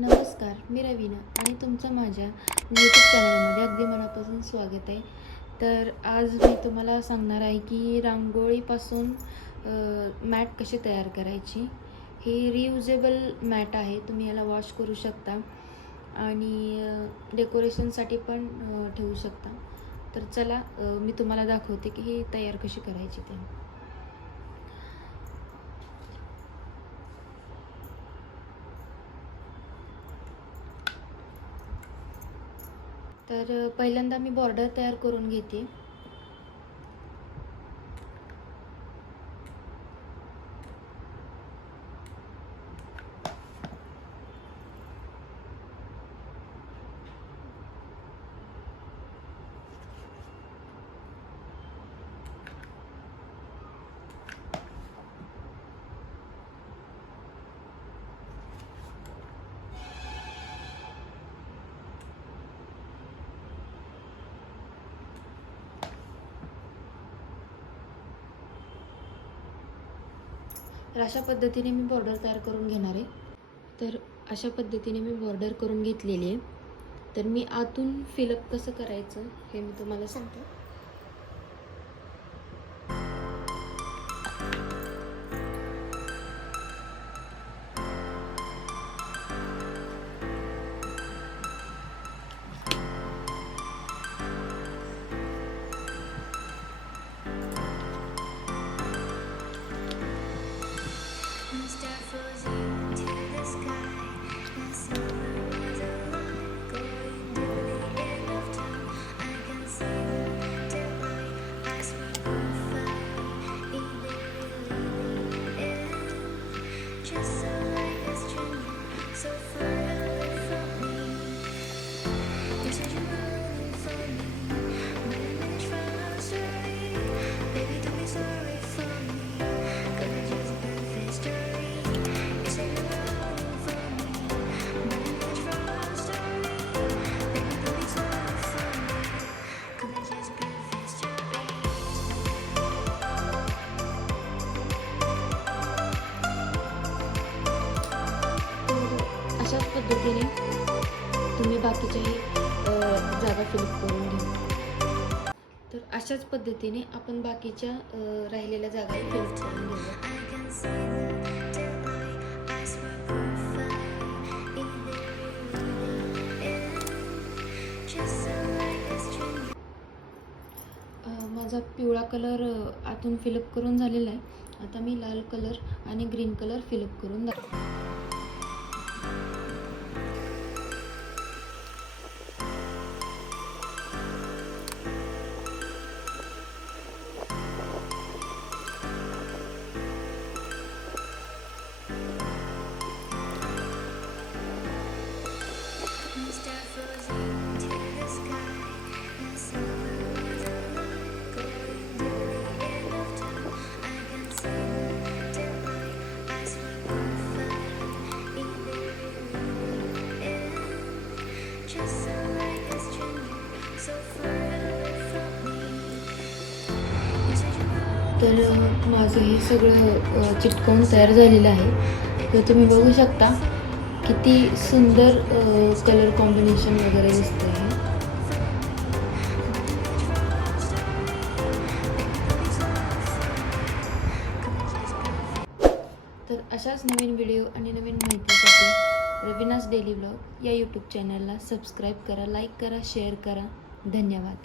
नमस्कार मी रवीना आणि तुमचं माझ्या यूट्यूब चॅनलमध्ये अगदी मनापासून स्वागत आहे. तर आज मी तुम्हाला सांगणार आहे की रांगोळीपासून मॅट कशी तयार करायची. ही रियुजेबल मॅट आहे तुम्ही याला वॉश करू शकता. आणि डेकोरेशनसाठी पण ठेवू शकता. तर चला मी तुम्हाला दाखवते की ही तयार कशी करायची ते. तर पहिल्यांदा मी बॉर्डर तयार करून घेते. तर अशा पद्धतीने मी बॉर्डर तयार करून घेणार आहे. तर अशा पद्धतीने मी बॉर्डर करून घेतलेली आहे. तर मी आतून फिलअप कसं करायचं हे मी तुम्हाला सांगते. पद्धतीने तुम्ही बाकीच्याही जागा फिलअप करून घ्या. तर अशाच पद्धतीने आपण बाकीच्या राहिलेल्या जागा फिलअप करून घेऊया. माझा पिवळा कलर आतून फिलअप करून झालेला आहे. आता मी लाल कलर आणि ग्रीन कलर फिलअप करून दाखव तर माझं हे सगळं चिटकवून तयार झालेलं आहे. तर तुम्ही बघू शकता किती सुंदर कलर कॉम्बिनेशन वगैरे दिसतं आहे तर अशाच नवीन व्हिडिओ आणि नवीन माहितीसाठी विनास डेली ब्लॉग या यूट्यूब चॅनलला सबस्क्राईब करा लाईक करा शेअर करा. धन्यवाद.